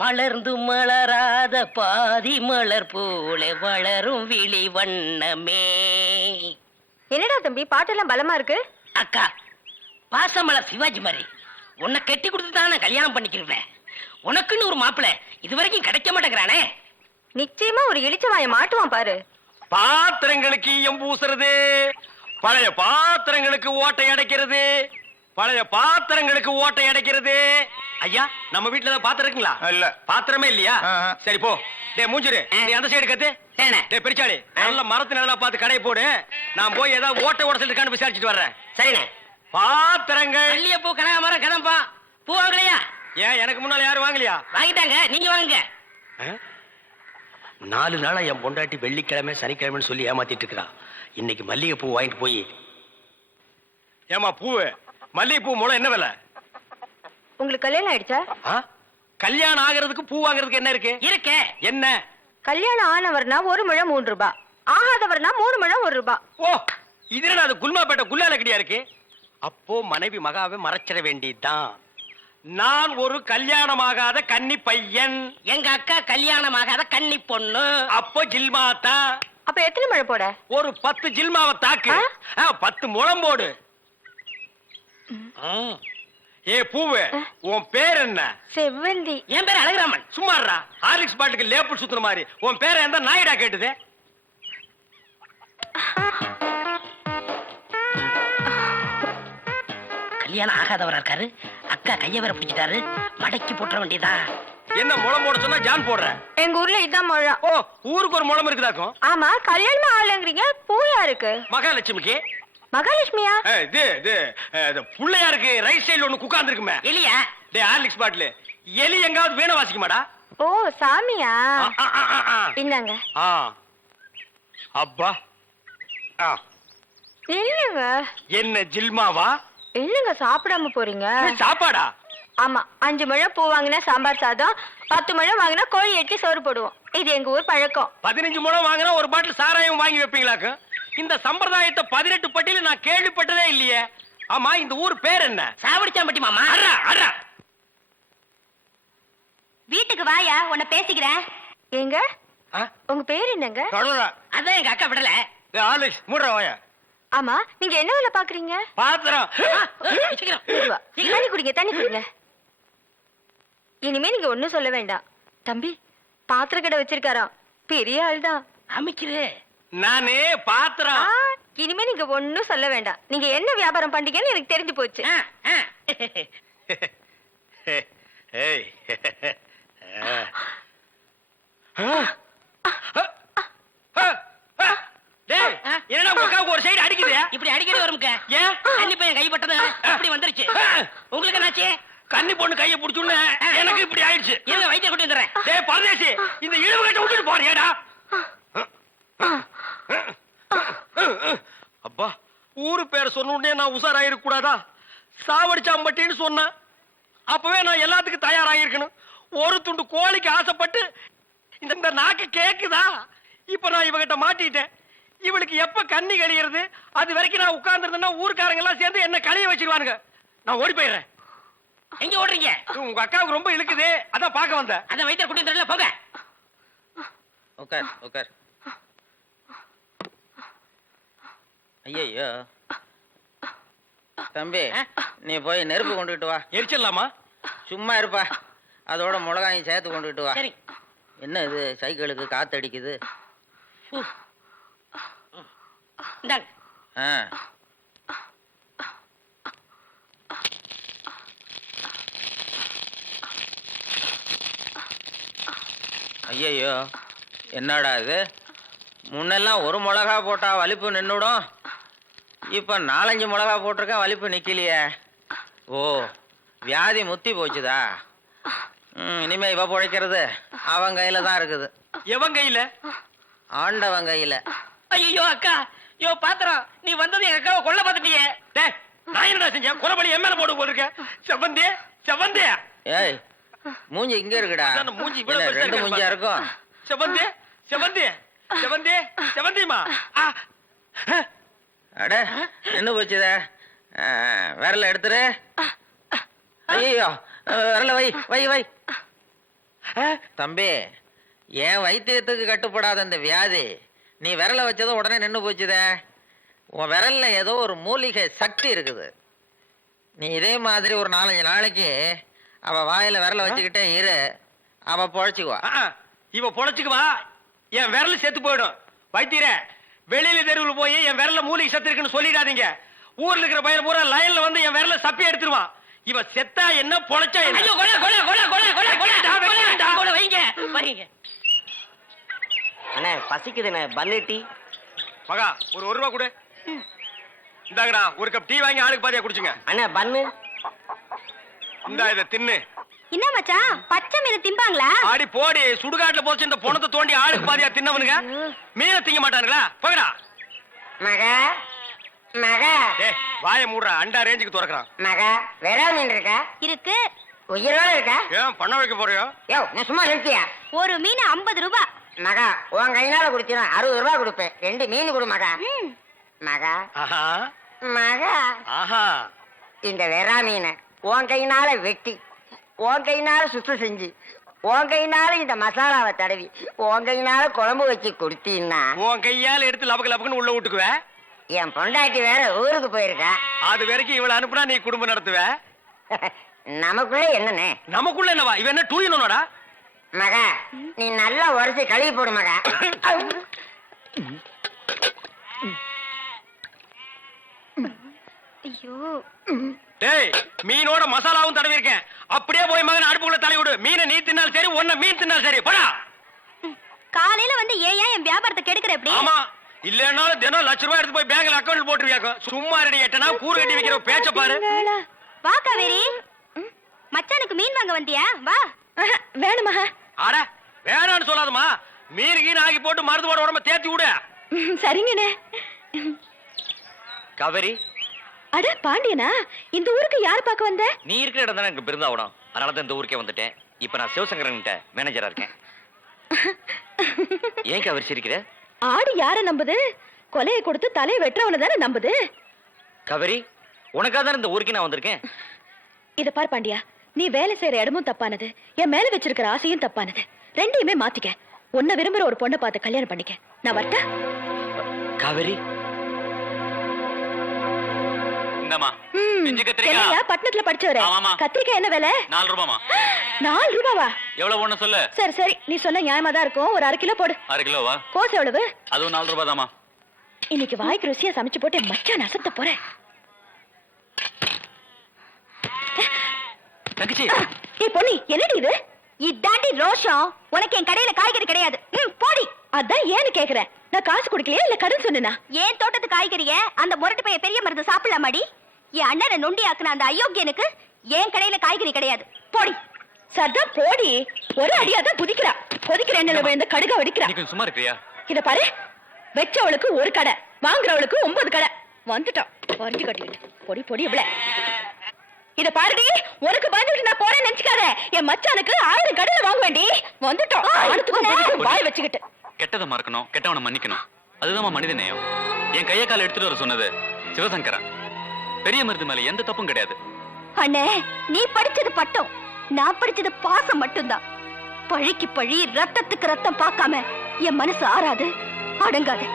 மலர்ந்து மலராத பாதி மலர் போல வளரும் விழி வண்ணமே. என்னடா தம்பி பாட்டெல்லாம் பலமா இருக்கு? அக்கா, பாசமலர் சிவாஜி மாதிரி உன்னை கட்டி கொடுத்து தான் நான் கல்யாணம் பண்ணிக்கிறேன். உனக்குன்னு ஒரு மாப்பிள்ளை இது வரைக்கும் கிடைக்க மாட்டேங்கிறானே. நிச்சயமா ஒரு இளிச்சவாய மாட்டுவான் பாரு. பாத்திரங்களுக்கு ஈயம் பூசுறது, பழைய பாத்திரங்களுக்கு ஓட்டை அடைக்கிறது, பழைய பாத்திரங்களுக்கு ஓட்டை அடைக்கிறது. ஐயா, நம்ம வீட்டுல ஏதாவது பாத்திரம் இருக்குங்களா? இல்ல, பாத்திரமே இல்லையா? சரி போ. டே மூஞ்சிரு, நீ அந்த சைடு கத்து. டே பெரிச்சாளி, நல்ல மரத்து நல்லா பார்த்து கடை போடு. நான் போய் ஏதாவது ஓட்டை ஓட சொல்லிட்டு விசாரிச்சுட்டு வர்றேன். சரிண்ணே. பாத்திரங்கள் பள்ளிய பூ கனகாமரம் கதம்பா பூ வாங்கலையா? ஏன் எனக்கு முன்னால யாரும் வாங்கலையா? வாங்கிட்டாங்க, நீங்க வாங்குங்க. 4 நாளா என் பொண்டாட்டி வெள்ளிக்கிழமை சனிக்கிழமைன்னு சொல்லி ஏமாத்திட்டு இருக்கிறான். இன்னைக்கு மல்லிகை பூ வாங்கிட்டு போய். ஏமா பூவு, மல்லிகை பூ மூலம் என்ன விலை? உங்களுக்கு கல்யாணம் ஆயிடுச்சா? கல்யாணம் ஆகிறதுக்கு பூ வாங்குறதுக்கு என்ன இருக்கு? இருக்கே. என்ன? கல்யாணம் ஆனவர்னா 1 முழம் 3 ரூபாய், ஆகாதவர்னா 3 முழம் 1 ரூபாய். ஓ, இதுல அது குல்மாப்பேட்டை குல்லால கடியா இருக்கு. அப்போ மனைவி மகாவை மறைச்சிட வேண்டியதுதான். நான் ஒரு கல்யாணமாகாத கன்னி பையன், எங்க அக்கா கல்யாணமாகாத கன்னி பொண்ணு. அப்போ ஜில்மாத்தா. அப்ப எத்தனை முழம் போட? ஒரு 10 ஜில்மாவை தாக்கு. 10 முழம் போடு. ஏ பூவு, உன் பேர் என்ன? செவ்வந்தி. என் பேர் அழகுராமன். சும்மாறா, ஹார்லிக்ஸ் பாட்டுக்கு லேபிள் சுத்துற மாதிரி. உன் பேரை எந்த நாயிடா கேட்டுது? கல்யாணம் ஆகாதவரா இருக்காரு. அக்கா கைய வேற பிடிச்சிட்டாரு. மடக்கி போட்டுற வேண்டியதா. என்ன முளம் போட சொன்னா ஜான் போடுற? எங்க ஊர்ல இதான் முழம். ஓ, ஊருக்கு ஒரு முளம் இருக்குதாக்கும். ஆமா, கல்யாணமா ஆளுங்கிறீங்க, பூயா இருக்கு. மகாலட்சுமிக்கு. மகாலட்சுமியா? புள்ளையாருக்கு ரைட் சைடுல ஒண்ணு உட்கார்ந்து இருக்குமே. எலியா? டே ஹார்லிக்ஸ் பாட்டில் எலி எங்காவது வீணை வாசிக்குமாடா? ஓ, சாமியா? இந்தாங்க. அப்பா இல்லங்க. என்ன ஜில்மாவா? இல்லங்க, சாப்பிடாம போறீங்க. சாப்பாடா? ஆமா, 5 முழம் பூ வாங்கினா சாம்பார் சாதம், 10 முழம் வாங்கினா கோழி எட்டி சோறு போடுவோம். இது எங்க ஊர் பழக்கம். 15 முழம் வாங்கினா ஒரு பாட்டில் சாராயம் வாங்கி வைப்பீங்களாக்கு? இந்த சம்பிரதாயத்தை 18 பட்டியல நான் கேள்விப்பட்டதே இல்லையே. ஆமா, இந்த ஊர் பேர் என்ன? சாவடிச்சாம்பட்டி மாமா. வீட்டுக்கு வாயா, உன்னை பேசிக்கிறேன். எங்க உங்க பேர் என்னங்க? அதான் எங்க அக்கா விடல. மூடுற வாயா. ஆமா, நீங்க என்ன வேலை பாக்குறீங்க? பாத்திரம். தண்ணி குடிங்க, தண்ணி குடிங்க. இனிமே நீங்க ஒண்ணும் சொல்ல வேண்டாம். தம்பி பாத்திர கடை வச்சிருக்காராம், பெரிய ஆள் தான். அமைக்கிறே நானே பாத்திரம். இனிமே நீங்க ஒண்ணும் சொல்ல வேண்டாம். நீங்க என்ன வியாபாரம் பண்றீங்கன்னு எனக்கு தெரிஞ்சு போச்சு. என்னடா உங்க ஒரு சைடு அடிக்குது? இப்படி அடிக்கடி வரும்ங்க. ஏன்? கன்னி பையன் கை பட்டது இப்படி வந்துருச்சு. உங்களுக்கு என்னாச்சு? கன்னி பொண்ணு கையை பிடிச்சுன்னு எனக்கு இப்படி ஆயிடுச்சு. இருங்க, வைத்திய கொண்டு வந்துடுறேன். டேய் பரதேசி, இந்த இழுவு கட்ட விட்டுட்டு போறியாடா? அப்பா, ஊரு பேர் சொன்ன உடனே நான் உசாராயிருக்க கூடாதா? சாவடிச்சாம்பட்டின்னு சொன்னேன். அப்பவே நான் எல்லாத்துக்கும் தயாராகிருக்கணும். ஒரு துண்டு கோழிக்கு ஆசைப்பட்டு இந்த நாக்கு கேக்குதா? இப்ப நான் இவகிட்ட மாட்டிட்டேன். இவளுக்கு எப்ப கண்ணி கழிகிறது அது வரைக்கும் நான் உட்கார்ந்துருந்தேன்னா ஊருக்காரங்க எல்லாம் சேர்ந்து என்ன கழிய வச்சிருவானுங்க. நான் ஓடி போயிடுறேன். எங்க ஓடுறீங்க? உங்க அக்காவுக்கு ரொம்ப இழுக்குது, அதான் பார்க்க வந்தேன். அத வைத்திய கொண்டு வந்துடல, போங்க. உட்கார் உட்கார். ஐயோ தம்பி, நீ போய் நெருப்பு கொண்டுகிட்டு வா. எரிச்சிடலாமா? சும்மா இருப்பா, அதோட மிளகாயும் சேர்த்து கொண்டுகிட்டு வா. சரி. என்ன இது, சைக்கிளுக்கு காத்தடிக்குது? இந்தாங்க. ஐயோ, என்னடா இது? முன்னெல்லாம் ஒரு மிளகா போட்டா வலிப்பு நின்றுடும், இப்ப 4-5 மிளகா போட்டிருக்கேன், வலிப்பு நிக்கலையே. ஓ, வியாதி முத்தி போச்சுதா? இனிமே இவ பிழைக்கிறது அவன் கையில தான் இருக்குது. எவன் கையில? ஆண்டவன் கையில. ஐயோ அக்கா, யோ பாத்திரம், நீ வந்தது எங்க அக்காவை கொல்ல பார்த்துட்டியே. டேய், நான் என்னடா செஞ்சேன்? கொலைபடி என் மேல போட்டு போயிருக்கேன். செவந்தே செவந்தே. ஏய், மூஞ்சி இங்க இருக்குடா. மூஞ்சி இவ்வளவு பெருசா 2 மூஞ்சியா இருக்கும். செவந்தே செவந்தே செவந்தே செவந்திமா. அட, நின்னு போச்சுத. விரல எடுத்துரு. ஐயோ, விரல வை வை வை. தம்பி, என் வைத்தியத்துக்கு கட்டுப்படாத இந்த வியாதி நீ விரல வச்சதும் உடனே நின்று போச்சுதே. உன் விரல்ல ஏதோ ஒரு மூலிகை சக்தி இருக்குது. நீ இதே மாதிரி ஒரு 4-5 நாளைக்கு அவ வாயில விரல வச்சுக்கிட்டே இரு, அவ பொழைச்சுக்குவா. இவ பொழைச்சுக்குவா, என் விரல் செத்து போயிடும். வைத்தியரே, வெளியில தெருவில் போய் என் விரல்ல மூலிகை சத்து இருக்குன்னு சொல்லிடாதீங்க. ஊர்ல இருக்கிற பையன் பூரா லைன்ல வந்து என் விரல்ல சப்பி எடுத்துருவான். இவ செத்தா என்ன, பொழைச்சா என்ன? ஐயோ, கொலை கொலை கொலை கொலை கொலை கொலை கொலை வைங்க வைங்க. அண்ணே பசிக்குதுண்ணே, பன்னு டீ. மகா, ஒரு 1 ரூபா கொடு. இந்தாங்கடா, ஒரு கப் டீ வாங்கி ஆளுக்கு பாதியா குடிச்சுங்க. அண்ணே பன்னு. இந்தா இதை தின்னு. என்ன மச்சான், பச்சை மீன் திம்பாங்களா? ஆடி போடி, சுடுகாட்டுல போச்சு இந்த பொணத்தை தோண்டி ஆளுக்கு பாதியா தின்னவனுங்க. மீனை திங்க மாட்டானுங்களா? போகடா. மகா மகா ஏய், வாயை மூடுறா, அண்டா ரேஞ்சுக்கு துறக்குறான். மகா வேற மீன் இருக்கா? இருக்கு. உயிரோட இருக்கா? ஏன் பண்ண வைக்க போறியோ? யோ நான் சும்மா நிறுத்தியா? ஒரு மீன் 50 ரூபாய். மகா உன் கையினால குடிச்சினா 60 ரூபாய் கொடுப்பேன். 2 மீன் கொடு மகா. மகா ஆஹா மகா ஆஹா. இந்த வெறா மீனை உன் கையினால வெட்டி, உன் கையினால சுத்தம் செஞ்சு, உன் கையினால இந்த மசாலாவை தடவி, உன் கையினால குழம்பு வச்சு கொடுத்தீன்னா உன் கையால எடுத்து லபக்கு லபக்குன்னு உள்ள விட்டுக்குவ. என் பொண்டாட்டி வேற ஊருக்கு போயிருக்கா. அது வரைக்கும் இவளை அனுப்புனா நீ குடும்பம் நடத்துவ. நமக்குள்ள என்னன்னு? நமக்குள்ள என்னவா? இவ என்ன டூயினோடா? மகா நீ நல்லா உரைச்சு கழுவி போடு மகா. ஐயோ, டேய், மீனோட மசாலாவும் தடவி இருக்கேன். அப்படியே போய் மகன் அடுப்புக்குள்ள தலை விடு. மீனை நீ தின்னாலும் சரி, ஒன்ன மீன் தின்னாலும் சரி. போடா. காலையில வந்து ஏன் என் வியாபாரத்தை கெடுக்கிற எப்படி? ஆமா, இல்லன்னாலும் தினம் லட்ச ரூபாய் எடுத்து போய் பேங்க்ல அக்கவுண்ட் போட்டுருவியாக்க. சும்மா ரெடி எட்டனா கூறு கட்டி வைக்கிற பேச்ச பாரு. வா காவேரி, மச்சானுக்கு மீன் வாங்க வந்தியா? வா. வேணுமா? அட வேணான்னு சொல்லாதம்மா. மீன் கீன் ஆகி போட்டு மருந்து போட உடம்ப தேத்தி விடு. சரிங்கண்ணே. காவேரி, அட பாண்டியனா, இந்த ஊருக்கு யார் பார்க்க வந்த? நீ இருக்கிற இடம் தானே எனக்கு பிருந்தாவனம். அதனால தான் இந்த ஊருக்கே வந்துட்டேன். இப்ப நான் சிவசங்கரன்கிட்ட மேனேஜரா இருக்கேன். ஏன் காவேரி சிரிக்கிற? ஆடு யார நம்புது? கொலையை கொடுத்து தலையை வெட்டுறவன தானே நம்புது. காவேரி, உனக்காக தான் இந்த ஊருக்கு நான் வந்திருக்கேன். இத பார் பாண்டியா, நீ வேலை செய்யற இடமும் தப்பானது, என் மேல வச்சிருக்கிற ஆசையும் தப்பானது. ரெண்டையுமே மாத்திக்க. உன்னை விரும்புற ஒரு பொண்ணை பார்த்து கல்யாணம் பண்ணிக்க. நான் வரட்டா? காவேரி, இந்தமா என்னையா பட்டணத்துல படிச்சவரே? ஆமாமா. கத்திரிக்காய் என்ன விலை? 4 ரூபாமா. 4 ரூபாவா? எவ்வளவு ஒண்ணு சொல்லு. சரி சரி, நீ சொன்ன நியாயமா தான் இருக்கும். ஒரு 1/2 கிலோ போடு. 1/2 கிலோவா? கோஸ் எவ்வளவு? அதுவும் 4 ரூபாய் தாமா. இன்னைக்கு வாய்க்கு ருசியா சமைச்சு போட்டு மச்சான் அசத்த போறேன். தங்கச்சி, ஏய் பொன்னி, என்னடி இது? இதாண்டி ரோஷம். உனக்கு என் கடையில காய்கறி கிடையாது. போடி. அதான் ஏன்னு கேக்குறேன். நான் காசு கொடுக்கலையா இல்ல கடன் சொன்னா? ஏன் தோட்டத்து காய்கறிய அந்த முரட்டு பைய பெரிய மருந்து சாப்பிடலாமாடி? என் அண்ணனை நொண்டி ஆக்குன அந்த அயோக்கியனுக்கு என் கடையில காய்கறி கிடையாது. போடி. சதா போடி. ஒரு அடியாதான் புதிக்கிறா. கொதிக்கிற எண்ணெயில விழுந்த கடுகா வெடிக்கிறா. நீ கொஞ்சம் சும்மா இருக்கிறியா? இத பாரு, வெச்சவளுக்கு ஒரு கடை, வாங்குறவளுக்கு 9 கடை. வந்துட்டான் வரைஞ்சு கட்டிக்கிட்டு. பொடி பொடி எவ்வளவு. இத பாருடி, உனக்கு பயந்துட்டு நான் போறேன்னு நினைச்சுக்காத. என் மச்சானுக்கு 1000 கடையில வாங்க வேண்டி. வந்துட்டோம் வாய் வச்சுக்கிட்டு. கெட்டதை மறக்கணும், கெட்டவனை மன்னிக்கணும். அதுதான் மனித நேயம். என் கையை கால எடுத்துட்டு வர சொன்னது சிவசங்கரன். பெரிய மருது மேல எந்த தப்பும் கிடையாது. அண்ணே, நீ படிச்சது பட்டம், நான் படிச்சது பாசம் மட்டும்தான். பழிக்கு பழி, ரத்தத்துக்கு ரத்தம் பார்க்காம என் மனசு ஆறாது, அடங்காது.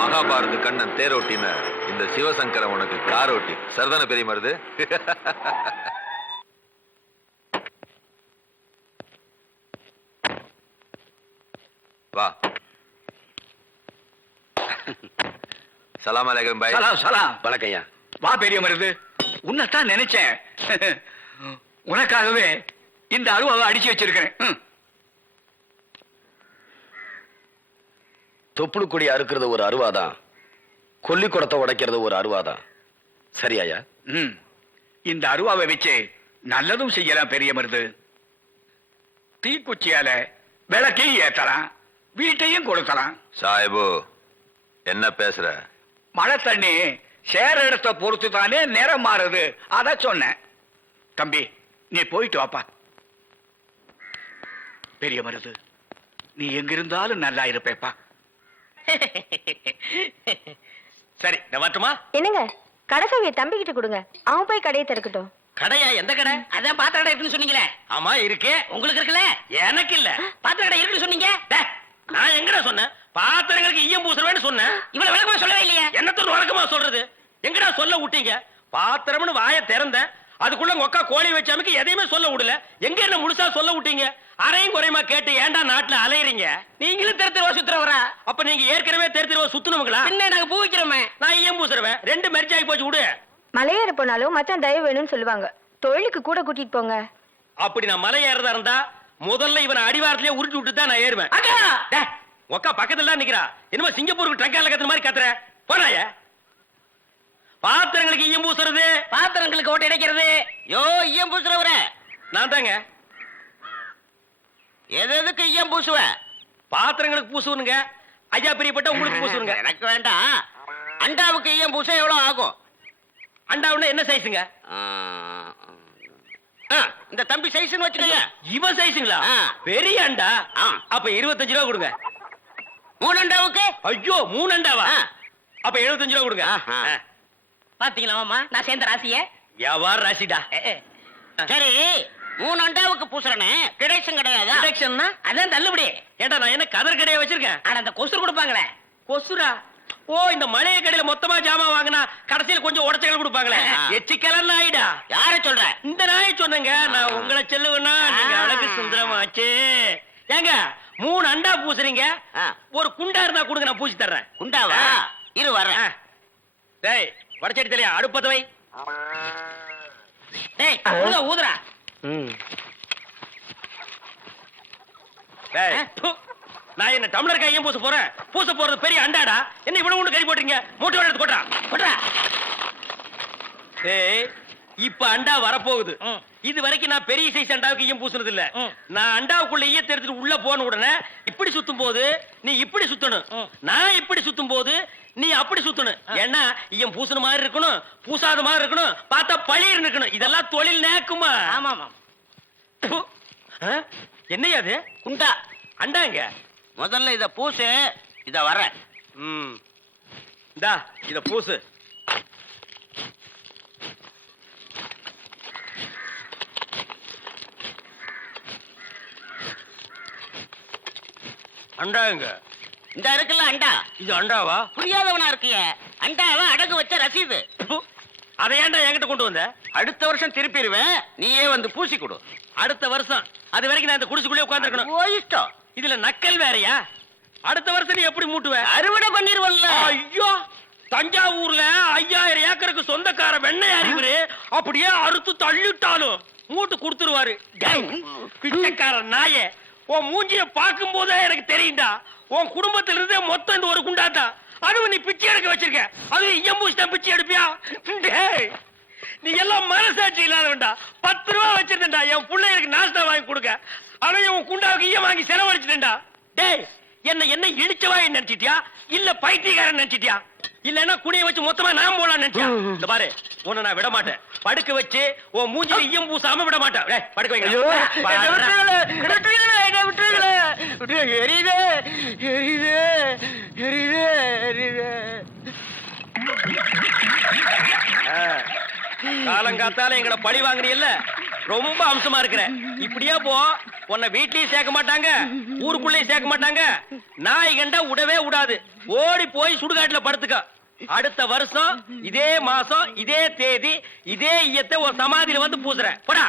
மகாபாரத கண்ணன் தேரோட்டின இந்த சிவசங்கரன் உனக்கு காரோட்டி. சரிதான பெரிய மருது? வா. சலாம் அலைக்கும் பாய். சலாம் சலாம். வணக்கம்யா. வா பெரிய மருது, உன்னைத்தான் நினைச்சேன். உனக்காகவே இந்த அருவாவை அடிச்சு வச்சிருக்கிறேன். தொப்புளு கொடி அறுக்கிறது ஒரு அருவாதான், கொல்லி குடத்தை உடைக்கிறது ஒரு அருவாதான். சரியாயா? இந்த அருவாவை வச்சு நல்லதும் செய்யலாம் பெரிய மருது. தீக்குச்சியால விளக்கையும் ஏத்தலாம், வீட்டையும் கொடுக்கலாம். சாஹிபு, என்ன பேசுற? மழை தண்ணி சேர இடத்தை பொறுத்து தானே நிறம் மாறுது, அத சொன்னேன். தம்பி, நீ போயிட்டு வாப்பா. பெரிய மருது, நீ எங்கிருந்தாலும் நல்லா இருப்பேப்பா. சரி, நான் வரட்டுமா? என்னங்க, கடைசவியை தம்பிக்கிட்ட கொடுங்க, அவன் போய் கடையை திறக்கட்டும். கடையா? எந்த கடை? அதான் பாத்திர கடை இருக்குன்னு சொன்னீங்களே. ஆமா இருக்கு. உங்களுக்கு இருக்குல்ல? எனக்கு இல்ல. பாத்திர கடை இருக்குன்னு சொன்னீங்க. டேய், நான் எங்கடா சொன்னேன்? பாத்திரங்களுக்கு ஈயம் பூசுறவேன்னு சொன்னேன். இவ்வளவு விளக்கமா சொல்லவே இல்லையே. என்னத்தோட வழக்கமா சொல்றது? எங்கடா சொல்ல விட்டீங்க? பாத்திரம்னு வாயை திறந்தேன், அதுக்குள்ள உங்க அக்கா கோழி வச்சாமக்கு எதையுமே சொல்ல விடல. எங்க என்ன முழுசா சொல்ல விட்டீங்க? அரையும் குறையுமா கேட்டு ஏன்டா நாட்டுல அலையறீங்க? நீங்களும் தெரு தெருவா சுத்துறவரா? அப்ப நீங்க ஏற்கனவே தெரு தெருவா சுத்துனவங்களா? பின்ன நாங்க பூ வைக்கிறோமே. நான் ஈயம் பூசுறவன். ரெண்டு மெர்ஜ் ஆகி போச்சு. விடு. மலையேற போனாலும் மச்சான் தயவு வேணும்னு சொல்லுவாங்க. தொழிலுக்கு கூட கூட்டிட்டு போங்க. அப்படி நான் மலை ஏறதா இருந்தா முதல்ல இவனை அடிவாரத்திலேயே உருட்டி விட்டு தான் நான் ஏறுவேன். அக்கா டேய், உக்கா பக்கத்துல தான் நிக்கிறா. என்னமோ சிங்கப்பூருக்கு ட்ரங்கால கத்துற மாதிரி கத்துற. போறாய. பாத்திரங்களுக்கு ஈயம் பூசுறது, பாத்திரங்களுக்கு ஓட்டை அடைக்கிறது. யோ ஈயம் பூசுறவர, நான் தாங்க. எதுக்கு ஈயம் பூசுவ? பாத்திரங்களுக்கு பூசுவனுங்க. ஐயா பிரியப்பட்ட உங்களுக்கு பூசுவனுங்க. எனக்கு வேண்டாம். அண்டாவுக்கு ஈயம் பூச எவ்வளவு ஆகும்? அண்டாவுன்னா என்ன சைஸுங்க? இந்த தம்பி சைஸ்னு வச்சுக்கோங்க. இவன் சைஸுங்களா? ஆ. பெரிய அண்டா. ஆ. அப்ப 25 ரூபா கொடுங்க. 3 அண்டாவுக்கு? ஐயோ 3 அண்டாவா? ஆ. அப்ப 75 ரூபா கொடுங்க. ஆஹா. ஆ. பாத்தீங்களா மாமா, நான் சேர்ந்த ராசிய. வியாபார ராசிடா. சரி, 3 அண்டாவுக்கு பூசுறனே டிடக்ஷன் கிடையாதா? டிடக்ஷன்னா அதான் தள்ளுபடி. ஏண்டா நான் என்ன கதர் கடையா வச்சிருக்கேன்? ஆனா அந்த கொசு கொடுப்பாங்களே. கொசுரா? ஓ, இந்த மளிகை கடையில மொத்தமா ஜாமான் வாங்கினா கடைசியில் கொஞ்சம் உடச்சல் கொடுப்பாங்களே. ஆ. எச்சிக்கலர் நாயிடா. யார சொல்ற? இந்த நாயை சொன்னங்க. நான் உங்களை செல்லுவேன்னா நீங்க அழகு சுந்தரமாச்சு. ஏங்க 3 அண்டா பூசுறீங்க, ஆ. ஒரு குண்டா இருந்தா கொடுங்க, நான் பூசி தர்றேன். குண்டாவா? ஆ. இரு வர்றேன். ஆ. டேய், வடச்சடி தலையா அடுப்பத்த வை. டேய் ஊதுறா. டேய், ப்பு. நான் என்ன டம்ளர் கையும் பூச போறேன்? பூச போறது பெரிய அண்டாடா. என்ன இவ்வளவு ஒண்ணு கறி போட்டீங்க? மூட்டை எடுத்து கொட்டா கொட்டா. ஏய், இப்ப அண்டா வரப்போகுது. இது வரைக்கும் நான் பெரிய சைஸ் அண்டாவுக்கு ஈயம் பூசுனது இல்ல. நான் அண்டாவுக்குள்ள ஈயத்தை எடுத்துட்டு உள்ள போன உடனே இப்படி சுத்தும் போது நீ இப்படி சுத்தணும். நான் இப்படி சுத்தும் போது நீ அப்படி சுத்தணும். ஏன்னா ஈயம் பூசுன மாதிரி இருக்கணும், பூசாத மாதிரி இருக்கணும், பார்த்தா பழிர் இருக்கணும். இதெல்லாம் தொழில் நேக்குமா? ஆமா ஆமா. ப்பு. ஆ? என்னையா அது? குண்டா. அண்டாங்க. முதல்ல இத பூசு, இத வர்றேன். இந்தா இத பூசு. அண்டாங்க. இந்த இருக்குல்ல அண்டா, இது அண்டாவா? புரியாதவனா இருக்கிய. அண்டாவ அடகு வச்ச ரசீது. ப்பு. அதை ஏன்டா என்கிட்ட கொண்டு வந்த? அடுத்த வருஷம் திருப்பிடுவேன், நீயே வந்து பூசி கொடு. அடுத்த வருஷம் அது வரைக்கும் நான் இந்த குடிசுக்குள்ளே உட்கார்ந்திருக்கணும். ஓ இஷ்டம். இதுல நக்கல் வேறயா? அடுத்த வருஷம் நீ எப்படி மூட்டுவ? அறுவடை பண்ணிருவல்ல. ஐயோ, தஞ்சாவூர்ல 5000 ஏக்கருக்கு சொந்தக்கார வெண்ணெய் அறிவுரு அப்படியே அறுத்து தள்ளிட்டாலும் மூட்டு கொடுத்துருவாரு. பிச்சைக்கார நாயே, உன் மூஞ்சிய பார்க்கும் போதே எனக்கு தெரியும்டா, உன் குடும்பத்துல இருந்தே மொத்தம் இந்த ஒரு குண்டாத்தா. அதுவும் நீ பிச்சை எடுக்க வச்சிருக்க. அது எம்பூசி தான் பிச்சை எடுப்பியா? டேய், நீ எல்லாம் மனசாட்சி இல்லாதவன்டா. 10 ரூபா வச்சிருந்தா என் பிள்ளைகளுக்கு நாஸ்தா வாங்கி கொடுக்க. அவன் உன் குண்டாவுக்கு ஈயம் வாங்கி செலவழிச்சிட்டா. டேய், என்ன இடிச்சவா நினைச்சிட்டியா இல்ல பைத்தியக்காரன் நினைச்சிட்டியா? இல்லன்னா குடிய வச்சு மொத்தமா நான் போலாம் நினைச்சியா? இந்த பாரு, உன்னை நான் விட மாட்டேன். படுக்க வச்சு உன் மூஞ்சில ஈயம் பூசாம விட மாட்டேன். டேய், படுக்க வைங்க. காலங்காத்தால எங்களை பழி வாங்குறீல்ல, ரொம்ப அம்சமா இருக்கிற. இப்படியே போ, உன்னை வீட்லயும் சேர்க்க மாட்டாங்க, ஊருக்குள்ளேயும் சேர்க்க மாட்டாங்க. நாய் கண்டா விடவே விடாது. ஓடி போய் சுடுகாட்டுல படுத்துக்க. அடுத்த வருஷம் இதே மாசம் இதே தேதி இதே ஈயத்தை ஒரு சமாதியில வந்து பூசுறேன். போடா.